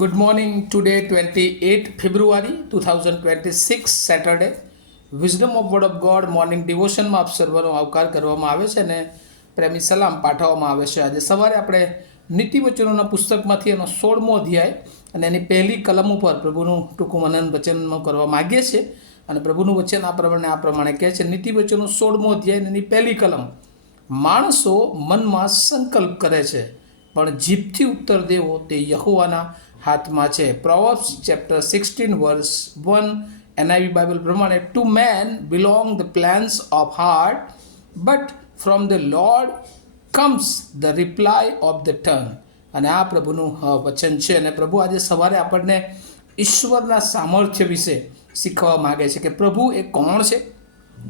Good morning. Today, 28 February 2026, Saturday. Wisdom of word of God morning ડિવોશનમાં આપ સર્વનો આવકાર કરવામાં આવે છે અને પ્રેમી સલામ પાઠવવામાં આવે છે. આજે સવારે આપણે નીતિવચનોના પુસ્તકમાંથી એનો 16મો અધ્યાય અને એની પહેલી કલમ ઉપર પ્રભુનું ટૂંકું મનન વચનનો કરવા માગીએ છીએ. અને પ્રભુનું વચન આ પ્રમાણે કહે છે. નીતિવચનો 16મો અધ્યાય અને એની પહેલી કલમ. માણસો મનમાં સંકલ્પ કરે છે, પણ જીભથી ઉત્તર દેવો તે યહોવાના હાથમાં છે. Proverbs chapter 16 verse 1 NIV Bible પ્રમાણે, to man belong the plans of heart, but from the Lord comes the reply of the tongue. અને આ પ્રભુનું વચન છે. અને પ્રભુ આજે સવારે આપણને ઈશ્વરના સામર્થ્ય વિશે શીખવા માગે છે કે પ્રભુ એ કોણ છે.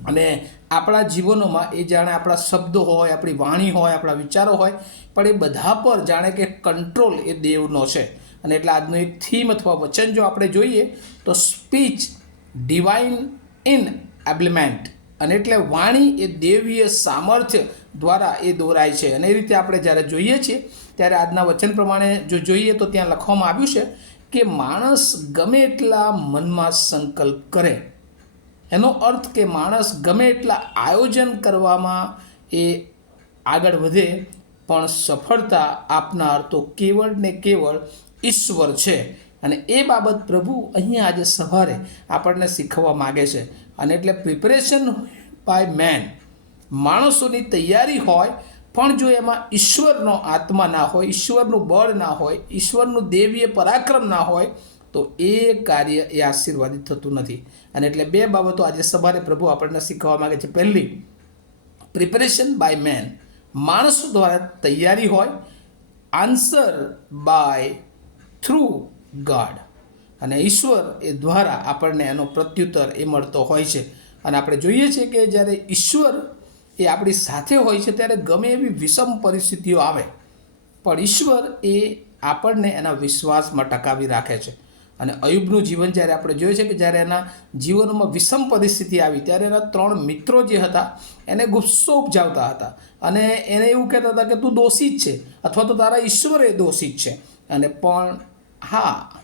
અને આપણા જીવનોમાં એ જાણે આપણા શબ્દો હોય, આપણી વાણી હોય, આપણા વિચારો હોય, પણ એ બધા પર જાણે કે કંટ્રોલ એ દેવનો છે. અને એટલે આજનું એક થીમ અથવા વચન જો આપણે જોઈએ તો સ્પીચ ડિવાઇન ઇન એબ્લિમેન્ટ. અને એટલે વાણી એ દેવીય સામર્થ્ય દ્વારા એ દોરાય છે. અને એ રીતે આપણે જ્યારે જોઈએ છીએ ત્યારે આજના વચન પ્રમાણે જો જોઈએ તો ત્યાં લખવામાં આવ્યું છે કે માણસ ગમે એટલા મનમાં સંકલ્પ કરે, એનો અર્થ કે માણસ ગમે એટલા આયોજન કરવામાં એ આગળ વધે, પણ સફળતા આપનાર તો કેવળ ને કેવળ ઈશ્વર છે. અને એ બાબત પ્રભુ અહીંયા આજે સવારે આપણને શીખવવા માગે છે. અને એટલે પ્રિપેરેશન બાય મેન, માણસોની તૈયારી હોય, પણ જો એમાં ઈશ્વરનો આત્મા ના હોય, ઈશ્વરનું બળ ના હોય, ઈશ્વરનું દેવીય પરાક્રમ ના હોય, તો એ કાર્ય એ આશીર્વાદિત થતું નથી. અને એટલે બે બાબતો આજે સવારે પ્રભુ આપણને શીખવા માગે છે. પહેલી, પ્રિપેરેશન બાય મેન, માણસો દ્વારા તૈયારી હોય. આન્સર બાય થ્રુ ગોડ, અને ઈશ્વર એ દ્વારા આપણને એનો પ્રત્યુત્તર એ મળતો હોય છે. અને આપણે જોઈએ છીએ કે જ્યારે ઈશ્વર એ આપણી સાથે હોય છે ત્યારે ગમે એવી વિષમ પરિસ્થિતિઓ આવે, પણ ઈશ્વર એ આપણને એના વિશ્વાસમાં ટકાવી રાખે છે. અને અયુબનું જીવન જ્યારે આપણે જોઈએ છે કે જ્યારે એના જીવનમાં વિષમ પરિસ્થિતિ આવી ત્યારે એના 3 મિત્રો જે હતા એને ગુસ્સો ઉપજાવતા હતા અને એને એવું કહેતા હતા કે તું દોષિત છે, અથવા તો તારા ઈશ્વર એ દોષિત છે. અને પણ હા,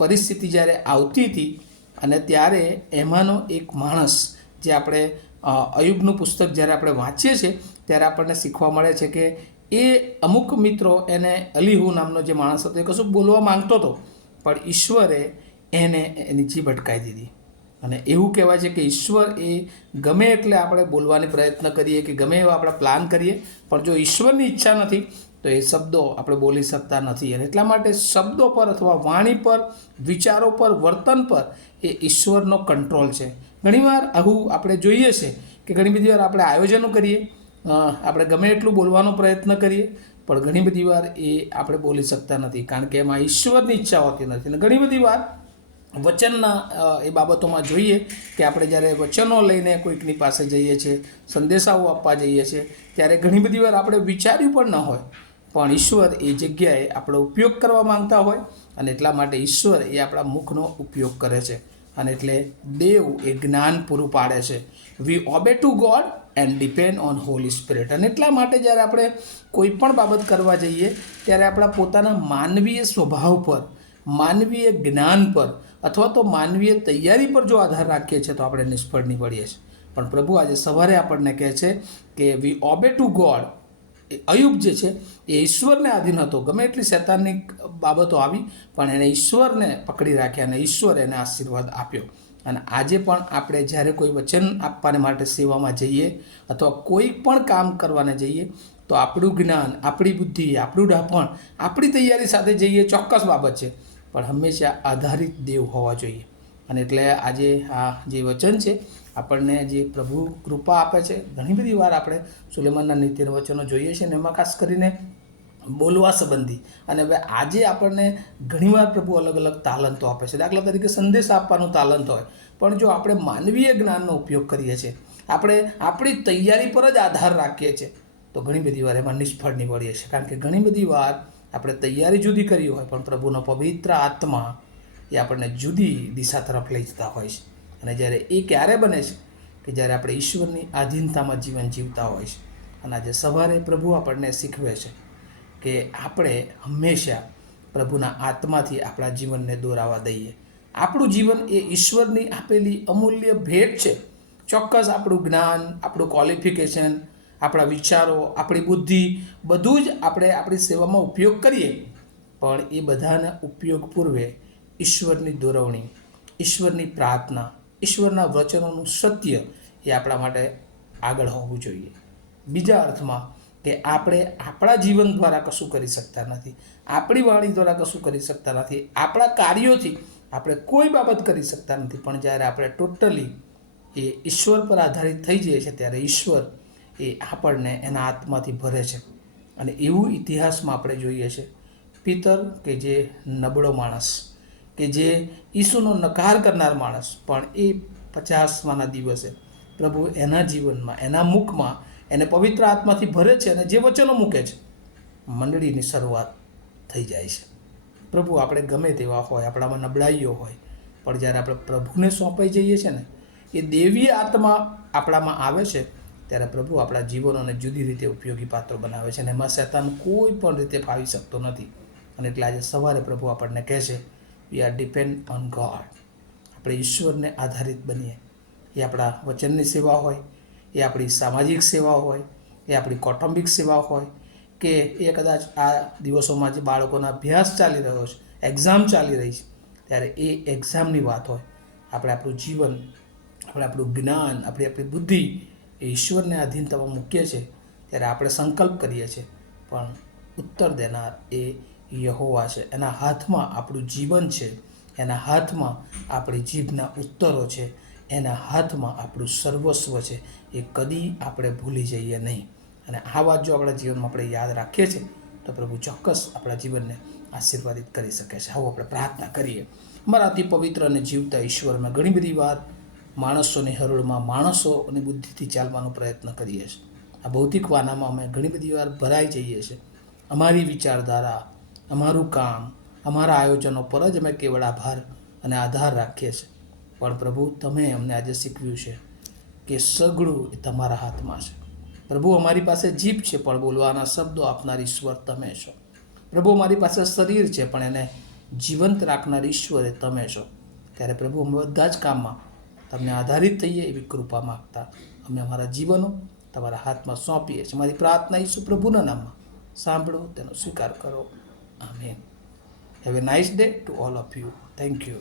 પરિસ્થિતિ જ્યારે આવતી હતી અને ત્યારે એમાંનો એક માણસ, જે આપણે અયુબનું પુસ્તક જ્યારે આપણે વાંચીએ છીએ ત્યારે આપણને શીખવા મળે છે કે એ અમુક મિત્રો એને અલીહુ નામનો જે માણસ હતો એ કશું બોલવા માંગતો હતો, પણ ઈશ્વરે એને એની જીભ અટકાવી દીધી. અને એવું કહેવાય છે કે ઈશ્વર એ ગમે એટલે આપણે બોલવાની પ્રયત્ન કરીએ કે ગમે એવા આપણે પ્લાન કરીએ, પણ જો ઈશ્વરની ઈચ્છા નથી તો એ શબ્દો આપણે બોલી શકતા નથી. અને એટલા માટે શબ્દો પર અથવા વાણી પર, વિચારો પર, વર્તન પર એ ઈશ્વરનો કંટ્રોલ છે. ઘણીવાર આવું આપણે જોઈએ છે કે ઘણી બધી વાર આપણે આયોજનો કરીએ, આપણે ગમે એટલું બોલવાનો પ્રયત્ન કરીએ, પણ ઘણી બધી વાર એ આપણે બોલી શકતા નથી, કારણ કે એમાં ઈશ્વરની ઈચ્છા હોતી નથી. અને ઘણી બધી વાર વચનના એ બાબતોમાં જોઈએ કે આપણે જ્યારે વચનો લઈને કોઈકની પાસે જઈએ છીએ, સંદેશાઓ આપવા જઈએ છીએ, ત્યારે ઘણી બધી વાર આપણે વિચાર્યું પણ ન હોય, પણ ઈશ્વર એ જગ્યાએ આપણો ઉપયોગ કરવા માંગતા હોય. અને એટલા માટે ઈશ્વર એ આપણા મુખનો ઉપયોગ કરે છે. અને એટલે દેવ એ જ્ઞાન પૂરું પાડે છે. We obey to God and depend on holy spirit. અને એટલા માટે જ્યારે આપણે કોઈ પણ બાબત કરવા જઈએ ત્યારે આપણા પોતાના માનવીય સ્વભાવ પર, માનવીય જ્ઞાન પર, અથવા તો માનવીય તૈયારી પર જો આધાર રાખીએ છીએ તો આપણે નિષ્ફળ નીવડીએ છીએ. પણ પ્રભુ આજે સવારે આપણને કહે છે કે વી ઓબે ટુ ગોડ. અયુબ જે છે એ ઈશ્વરને આધીન હતો. ગમે એટલી શૈતાનની બાબતો આવી, પણ એણે ઈશ્વરને પકડી રાખ્યા અને ઈશ્વર એને આશીર્વાદ આપ્યો. અને આજે પણ આપણે જ્યારે કોઈ વચન આપવાને માટે સેવામાં જઈએ અથવા કોઈ પણ કામ કરવાને જઈએ તો આપણું જ્ઞાન, આપણી બુદ્ધિ, આપણું ડાપણ, આપણી તૈયારી સાથે જઈએ, ચોક્કસ બાબત છે, પણ હંમેશા આધારિત દેવ હોવા જોઈએ. અને એટલે આજે આ જે વચન છે આપણને જે પ્રભુ કૃપા આપે છે. ઘણી બધી વાર આપણે સુલેમાનના નીતિના વચનો જોઈએ છીએ, અને એમાં ખાસ કરીને બોલવા સંબંધી. અને હવે આજે આપણને ઘણીવાર પ્રભુ અલગ અલગ તાલંતો આપે છે. દાખલા તરીકે સંદેશ આપવાનું તાલંત હોય, પણ જો આપણે માનવીય જ્ઞાનનો ઉપયોગ કરીએ છીએ, આપણે આપણી તૈયારી પર જ આધાર રાખીએ છીએ, તો ઘણી બધી વાર એમાં નિષ્ફળ નીવડીએ છીએ. કારણ કે ઘણી બધી વાર આપણે તૈયારી જુદી કરી હોય, પણ પ્રભુનો પવિત્ર આત્મા એ આપણને જુદી દિશા તરફ લઈ જતા હોય છે. અને જ્યારે એ ક્યારે બને છે કે જ્યારે આપણે ઈશ્વરની આધીનતામાં જીવન જીવતા હોય છે. અને આજે સવારે પ્રભુ આપણને શીખવે છે કે આપણે હંમેશા પ્રભુના આત્માથી આપણા જીવનને દોરાવા દઈએ. આપણું જીવન એ ઈશ્વરની આપેલી અમૂલ્ય ભેટ છે. ચોક્કસ આપણું જ્ઞાન, આપણું ક્વોલિફિકેશન, આપણા વિચારો, આપણી બુદ્ધિ, બધું જ આપણે આપણી સેવામાં ઉપયોગ કરીએ, પણ એ બધાના ઉપયોગ પૂર્વે ઈશ્વરની દોરવણી, ઈશ્વરની પ્રાર્થના, ઈશ્વરના વચનોનું સત્ય એ આપણા માટે આગળ હોવું જોઈએ. બીજા અર્થમાં કે આપણે આપણા જીવન દ્વારા કશું કરી શકતા નથી, આપણી વાણી દ્વારા કશું કરી શકતા નથી, આપણા કાર્યોથી આપણે કોઈ બાબત કરી શકતા નથી, પણ જ્યારે આપણે ટોટલી એ ઈશ્વર પર આધારિત થઈ જઈએ છીએ ત્યારે ઈશ્વર એ આપણને એના આત્માથી ભરે છે. અને એવું ઇતિહાસમાં આપણે જોઈએ છે. પિતર કે જે નબળો માણસ, કે જે ઈસુનો નકાર કરનાર માણસ, પણ એ 50માના દિવસે પ્રભુ એના જીવનમાં, એના મુખમાં એને પવિત્ર આત્માથી ભરે છે અને જે વચનો મૂકે છે, મંડળીની શરૂઆત થઈ જાય છે. પ્રભુ આપણે ગમે તેવા હોય, આપણામાં નબળાઈઓ હોય, પણ જ્યારે આપણે પ્રભુને સોંપાઈ જઈએ છીએ ને, એ દેવી આત્મા આપણામાં આવે છે, ત્યારે પ્રભુ આપણા જીવનોને જુદી રીતે ઉપયોગી પાત્રો બનાવે છે અને એમાં શૈતાન કોઈ પણ રીતે ફાવી શકતો નથી. અને એટલે આજે સવારે પ્રભુ આપણને કહે છે, we are depend on God. આપણે ઈશ્વરને આધારિત બનીએ. એ આપણા વચનની સેવા હોય, એ આપણી સામાજિક સેવા હોય, એ આપણી કૌટુંબિક સેવા હોય, કે એ કદાચ આ દિવસોમાં જે બાળકોના અભ્યાસ ચાલી રહ્યો છે, એક્ઝામ ચાલી રહી છે, ત્યારે એ એક્ઝામની વાત હોય, આપણે આપણું જીવન, આપણે આપણું જ્ઞાન, આપણી બુદ્ધિ એ ઈશ્વરને આધીનતામાં મૂકીએ છીએ, ત્યારે આપણે સંકલ્પ કરીએ છીએ, પણ ઉત્તર દેનાર એ યહોવા છે. એના હાથમાં આપણું જીવન છે, એના હાથમાં આપણી જીભના ઉત્તરો છે, એના હાથમાં આપણું સર્વસ્વ છે. એ કદી આપણે ભૂલી જઈએ નહીં. અને આ વાત જો આપણા જીવનમાં આપણે યાદ રાખીએ છીએ તો પ્રભુ ચોક્કસ આપણા જીવનને આશીર્વાદિત કરી શકે છે. આવો આપણે પ્રાર્થના કરીએ. મારા અતિ પવિત્ર અને જીવતા ઈશ્વર, મેં ઘણી બધી વાર માણસોની હરોળમાં, માણસોની બુદ્ધિથી ચાલવાનો પ્રયત્ન કરીએ છીએ. આ ભૌતિક વાનામાં અમે ઘણી બધી વાર ભરાઈ જઈએ છીએ. અમારી વિચારધારા, અમારું કામ, અમારા આયોજનો પર જ અમે કેવળ આભાર અને આધાર રાખીએ છીએ. પણ પ્રભુ, તમે અમને આજે શીખવ્યું છે કે સઘળું એ તમારા હાથમાં છે. પ્રભુ, અમારી પાસે જીભ છે, પણ બોલવાના શબ્દો આપનાર ઈશ્વર તમે છો. પ્રભુ, અમારી પાસે શરીર છે, પણ એને જીવંત રાખનાર ઈશ્વર એ તમે છો. ત્યારે પ્રભુ, અમે બધા જ કામમાં તમને આધારિત થઈએ એવી કૃપા માગતા અમે અમારા જીવનો તમારા હાથમાં સોંપીએ છીએ. મારી પ્રાર્થના ઈસુ પ્રભુના નામમાં સાંભળો, તેનો સ્વીકાર કરો. Amen. Have a nice day to all of you. Thank you.